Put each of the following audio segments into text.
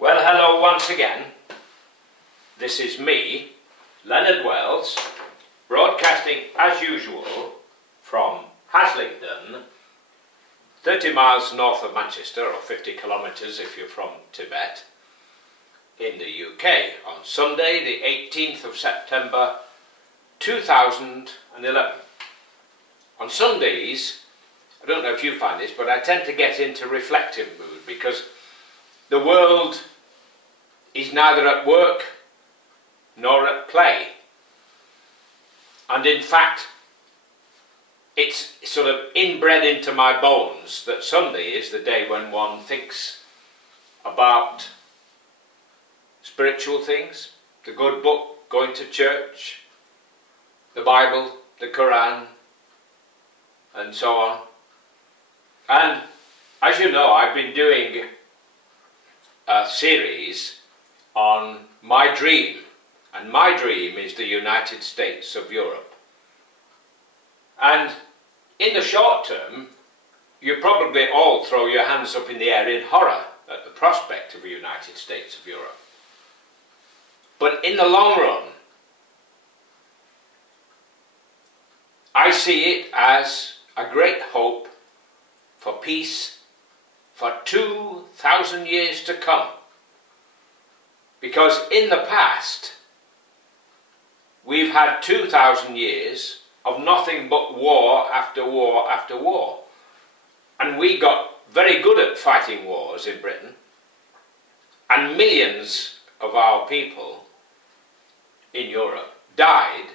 Well, hello once again. This is me, Leonard Wells, broadcasting as usual from HASLINGDEN, 30 miles north of Manchester, or 50 kilometres if you're from Tibet, in the UK, on Sunday the 18th of September 2011. On Sundays, I don't know if you find this, but I tend to get into reflective mood because the world is neither at work nor at play. And in fact, it's sort of inbred into my bones that Sunday is the day when one thinks about spiritual things, the good book, going to church, the Bible, the Quran, and so on. And as you know, I've been doing a series on my dream, and my dream is the United States of Europe. And in the short term, you probably all throw your hands up in the air in horror at the prospect of a United States of Europe. But in the long run, I see it as a great hope for peace for 2,000 years to come. Because in the past, we've had 2,000 years of nothing but war after war after war. And we got very good at fighting wars in Britain. And millions of our people in Europe died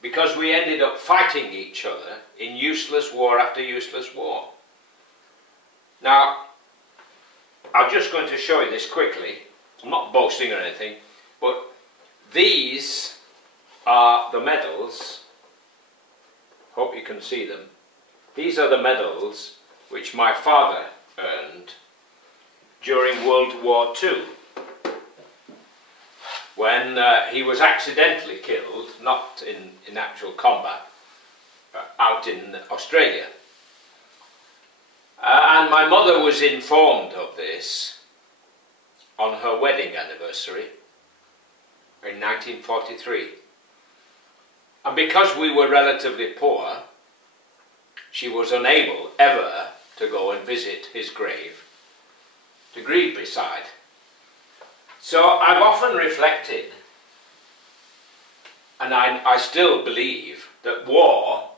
because we ended up fighting each other in useless war after useless war. Now, I'm just going to show you this quickly. I'm not boasting or anything, but these are the medals. Hope you can see them. These are the medals which my father earned during World War II, when he was accidentally killed, not in actual combat, out in Australia. And my mother was informed of this on her wedding anniversary in 1943. And because we were relatively poor, she was unable ever to go and visit his grave to grieve beside. So I've often reflected, and I still believe, that war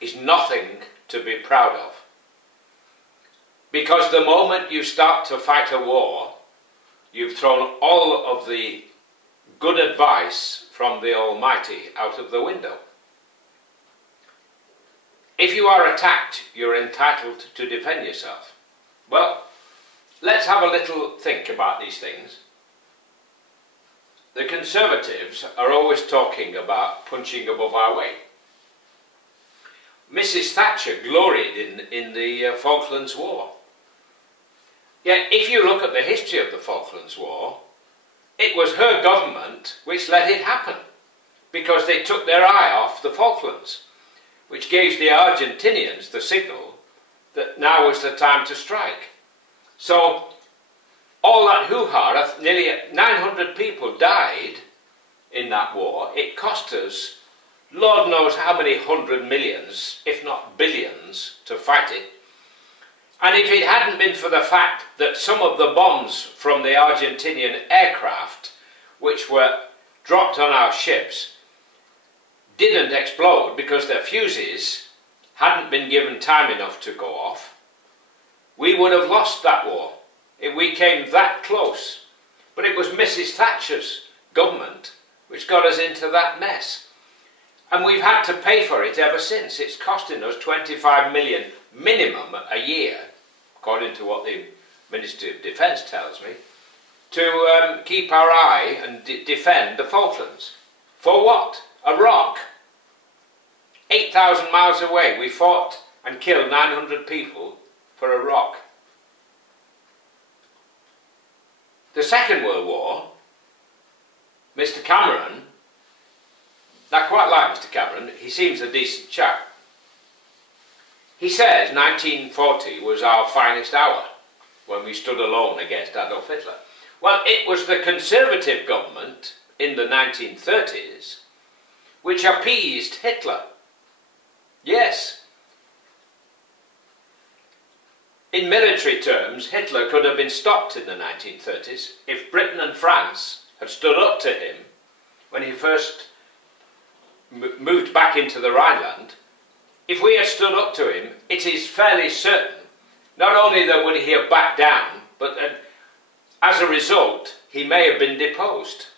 is nothing to be proud of. Because the moment you start to fight a war, you've thrown all of the good advice from the Almighty out of the window. If you are attacked, you're entitled to defend yourself. Well, let's have a little think about these things. The Conservatives are always talking about punching above our weight. Mrs. Thatcher gloried in the Falklands War. Yet, if you look at the history of the Falklands War, it was her government which let it happen, because they took their eye off the Falklands, which gave the Argentinians the signal that now was the time to strike. So, all that hoo-ha, nearly 900 people died in that war. It cost us, Lord knows how many hundred millions, if not billions, to fight it. And if it hadn't been for the fact that some of the bombs from the Argentinian aircraft, which were dropped on our ships, didn't explode because their fuses hadn't been given time enough to go off, we would have lost that war. We came that close. But it was Mrs. Thatcher's government which got us into that mess. And we've had to pay for it ever since. It's costing us 25 million minimum a year, according to what the Ministry of Defence tells me, to keep our eye and defend the Falklands. For what? A rock. 8,000 miles away, we fought and killed 900 people for a rock. The Second World War, Mr. Cameron, I quite like Mr. Cameron, he seems a decent chap. He says 1940 was our finest hour, when we stood alone against Adolf Hitler. Well, it was the Conservative government in the 1930s which appeased Hitler. Yes. In military terms, Hitler could have been stopped in the 1930s if Britain and France had stood up to him when he first moved back into the Rhineland. If we had stood up to him, it is fairly certain not only that would he have backed down, but that as a result, he may have been deposed.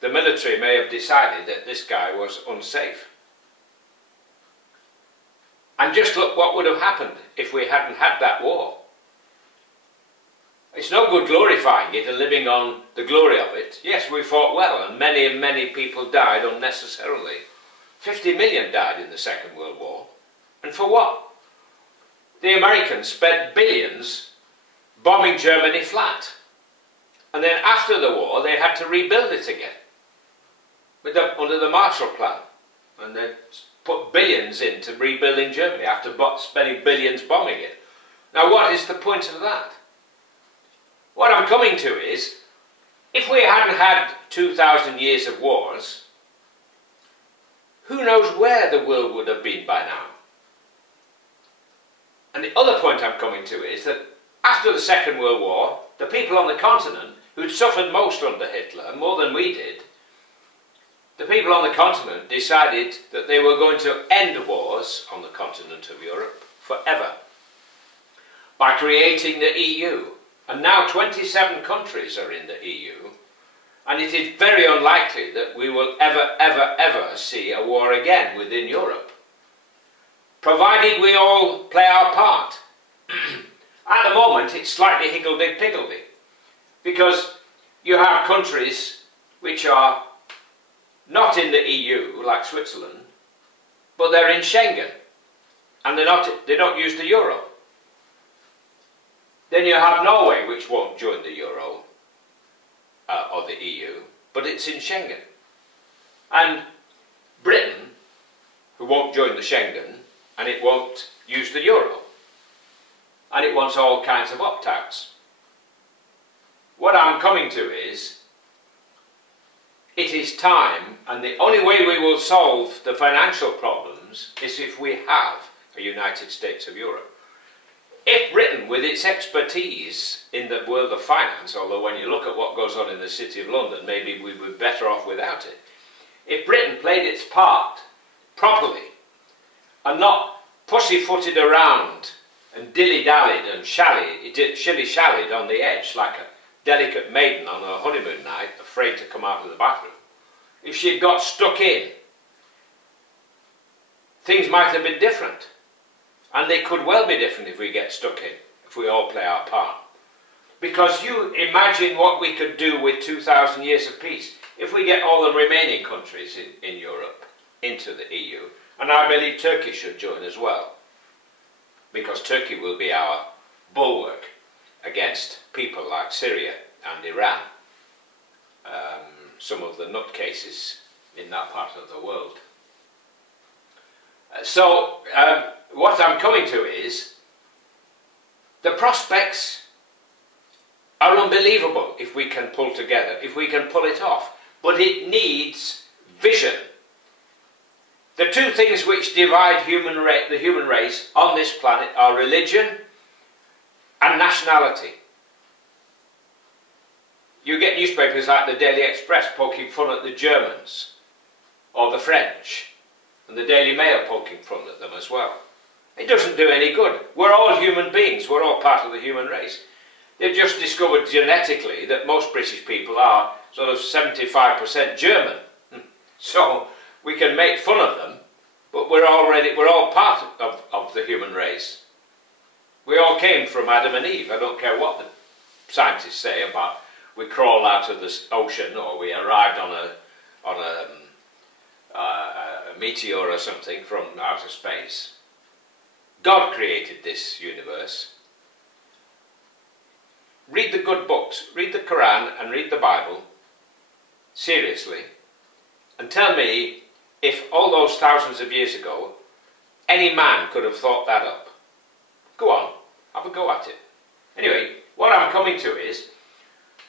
The military may have decided that this guy was unsafe. And just look what would have happened if we hadn't had that war. It's no good glorifying it and living on the glory of it. Yes, we fought well, and many people died unnecessarily. 50 million died in the Second World War. And for what? The Americans spent billions bombing Germany flat. And then after the war, they had to rebuild it again under the Marshall Plan. And they put billions into rebuilding Germany after spending billions bombing it. Now, what is the point of that? What I'm coming to is, if we hadn't had 2,000 years of wars, who knows where the world would have been by now? And the other point I'm coming to is that after the Second World War, the people on the continent who'd suffered most under Hitler, more than we did, the people on the continent decided that they were going to end wars on the continent of Europe forever by creating the EU. And now 27 countries are in the EU, and it is very unlikely that we will ever see a war again within Europe, provided we all play our part. At the moment, it's slightly higgledy-piggledy, because you have countries which are not in the EU, like Switzerland, but they're in Schengen, and they don't use the euro. Then you have Norway, which won't join the euro or the EU, but it's in Schengen. And Britain, who won't join the Schengen, and it won't use the euro. And it wants all kinds of opt-outs. What I'm coming to is, it is time, and the only way we will solve the financial problems is if we have a United States of Europe. If Britain, with its expertise in the world of finance, although when you look at what goes on in the City of London, maybe we would be better off without it. If Britain played its part properly and not pussyfooted around and dilly-dallied and shilly-shallied on the edge like a delicate maiden on her honeymoon night, afraid to come out of the bathroom, if she'd got stuck in, things might have been different. And they could well be different if we get stuck in, if we all play our part. Because you imagine what we could do with 2,000 years of peace if we get all the remaining countries in Europe into the EU. And I believe Turkey should join as well, because Turkey will be our bulwark against people like Syria and Iran, some of the nutcases in that part of the world. So, what I'm coming to is, the prospects are unbelievable if we can pull together, if we can pull it off. But it needs vision. The two things which divide the human race on this planet are religion and nationality. You get newspapers like the Daily Express poking fun at the Germans or the French, and the Daily Mail poking fun at them as well. It doesn't do any good. We're all human beings. We're all part of the human race. They've just discovered genetically that most British people are sort of 75% German. So we can make fun of them, but we're all part of the human race. We all came from Adam and Eve. I don't care what the scientists say about we crawled out of the ocean or we arrived on a meteor or something from outer space. God created this universe. Read the good books, read the Quran and read the Bible seriously, and tell me if all those thousands of years ago any man could have thought that up. Go on, have a go at it. Anyway, what I'm coming to is,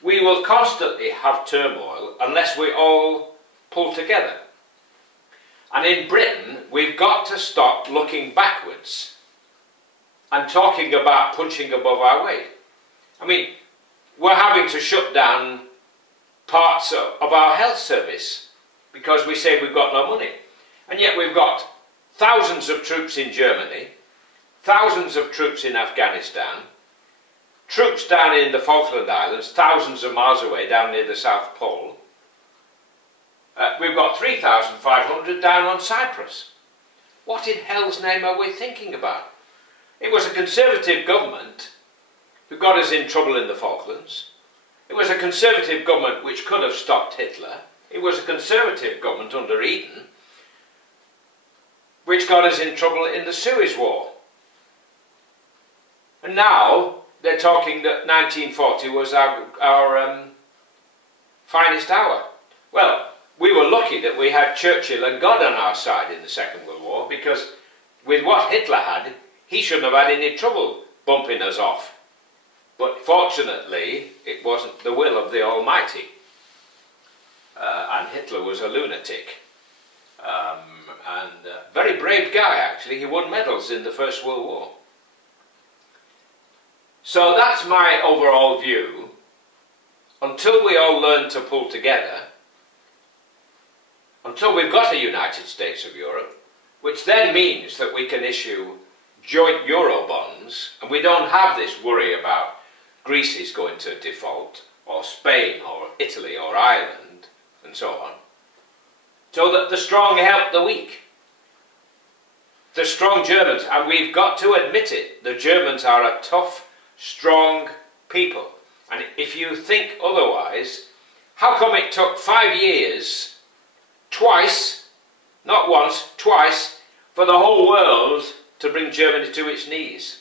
we will constantly have turmoil unless we all pull together. And in Britain, we've got to stop looking backwards and talking about punching above our weight. I mean, we're having to shut down parts of our health service because we say we've got no money. And yet we've got thousands of troops in Germany, thousands of troops in Afghanistan, troops down in the Falkland Islands, thousands of miles away, down near the South Pole. We've got 3,500 down on Cyprus. What in hell's name are we thinking about? It was a Conservative government who got us in trouble in the Falklands. It was a Conservative government which could have stopped Hitler. It was a Conservative government under Eden which got us in trouble in the Suez War. And now they're talking that 1940 was our finest hour. Well, we were lucky that we had Churchill and God on our side in the Second World War, because with what Hitler had, he shouldn't have had any trouble bumping us off. But fortunately, it wasn't the will of the Almighty. And Hitler was a lunatic. And a very brave guy, actually. He won medals in the First World War. So that's my overall view. Until we all learn to pull together, until we've got a United States of Europe, which then means that we can issue joint euro bonds, and we don't have this worry about Greece is going to default, or Spain, or Italy, or Ireland, and so on. So that the strong help the weak. The strong Germans, and we've got to admit it, the Germans are a tough, strong people. And if you think otherwise, how come it took 5 years, twice, not once, twice, for the whole world to bring Germany to its knees?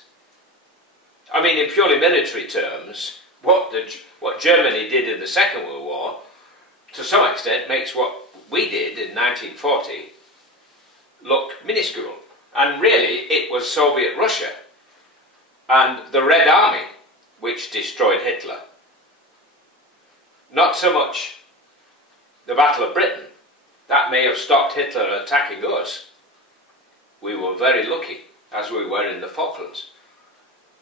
I mean, in purely military terms, what Germany did in the Second World War, to some extent, makes what we did in 1940 look minuscule. And really, it was Soviet Russia and the Red Army which destroyed Hitler. Not so much the Battle of Britain. That may have stopped Hitler attacking us. We were very lucky, as we were in the Falklands.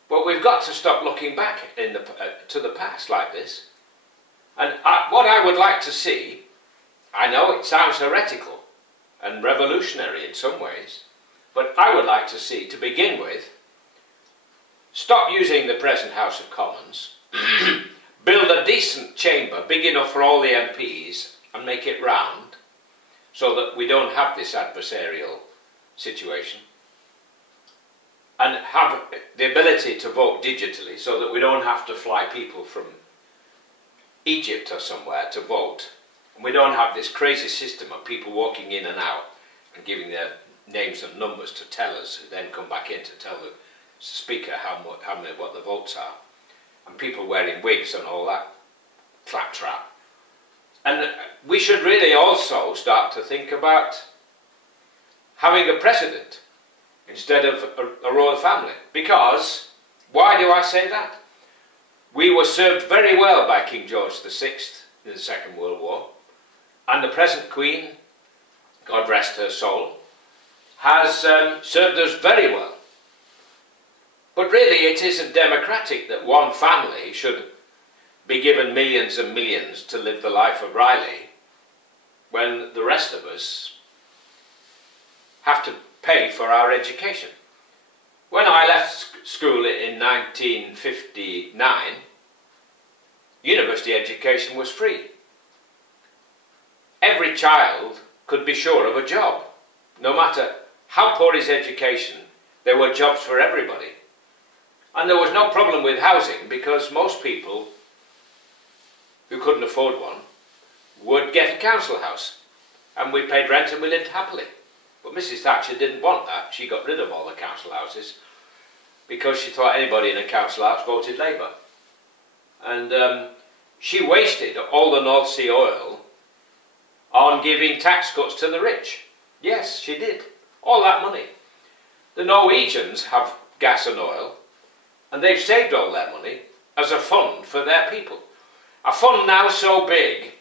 But we've got to stop looking back to the past like this. And what I would like to see, I know it sounds heretical and revolutionary in some ways, but I would like to see, to begin with, stop using the present House of Commons, build a decent chamber big enough for all the MPs and make it round so that we don't have this adversarial situation, and have the ability to vote digitally so that we don't have to fly people from Egypt or somewhere to vote, and we don't have this crazy system of people walking in and out and giving their names and numbers to tellers who then come back in to tell the speaker what the votes are, and people wearing wigs and all that claptrap. And we should really also start to think about having a president instead of a royal family. Because, why do I say that? We were served very well by King George VI in the Second World War, and the present Queen, God rest her soul, has served us very well. But really it isn't democratic that one family should be given millions and millions to live the life of Riley when the rest of us have to pay for our education. When I left school in 1959, university education was free. Every child could be sure of a job. No matter how poor his education, there were jobs for everybody. And there was no problem with housing, because most people who couldn't afford one would get a council house. And we paid rent and we lived happily. But Mrs. Thatcher didn't want that. She got rid of all the council houses because she thought anybody in a council house voted Labour. And she wasted all the North Sea oil on giving tax cuts to the rich. Yes, she did. All that money. The Norwegians have gas and oil, and they've saved all their money as a fund for their people. A fund now so big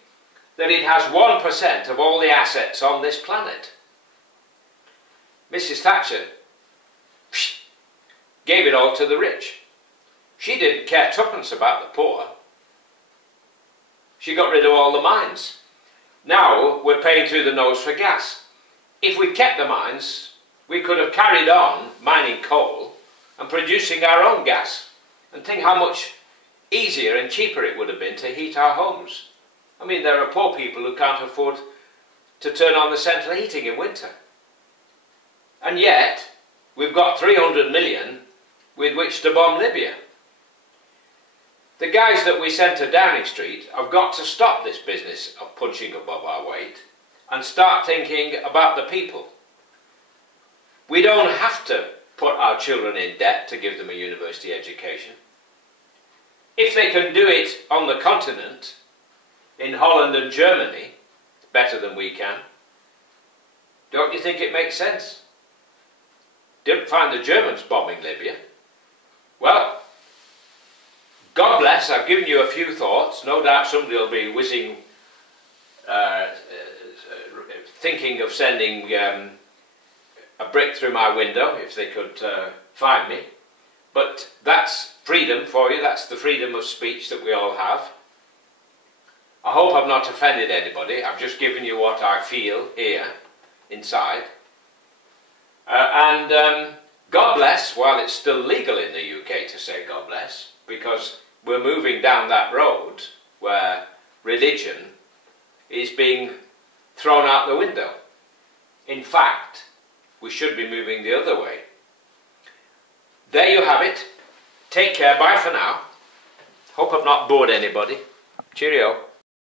that it has 1% of all the assets on this planet. Mrs. Thatcher gave it all to the rich. She didn't care tuppence about the poor. She got rid of all the mines. Now we're paying through the nose for gas. If we'd kept the mines, we could have carried on mining coal and producing our own gas. And think how much easier and cheaper it would have been to heat our homes. I mean, there are poor people who can't afford to turn on the central heating in winter. And yet, we've got 300 million with which to bomb Libya. The guys that we sent to Downing Street have got to stop this business of punching above our weight and start thinking about the people. We don't have to put our children in debt to give them a university education. If they can do it on the continent, in Holland and Germany, better than we can, don't you think it makes sense? Didn't find the Germans bombing Libya. Well, God bless, I've given you a few thoughts. No doubt somebody will be whizzing, thinking of sending a brick through my window if they could find me. But that's freedom for you. That's the freedom of speech that we all have. I hope I've not offended anybody. I've just given you what I feel here, inside. God bless, while it's still legal in the UK to say God bless, because we're moving down that road where religion is being thrown out the window. In fact, we should be moving the other way. There you have it. Take care. Bye for now. Hope I've not bored anybody. Cheerio.